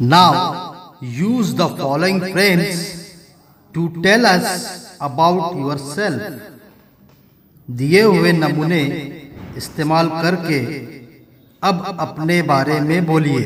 Now, use the following frames to tell us about yourself. दिए हुए नमूने इस्तेमाल करके अब अपने बारे में बोलिए।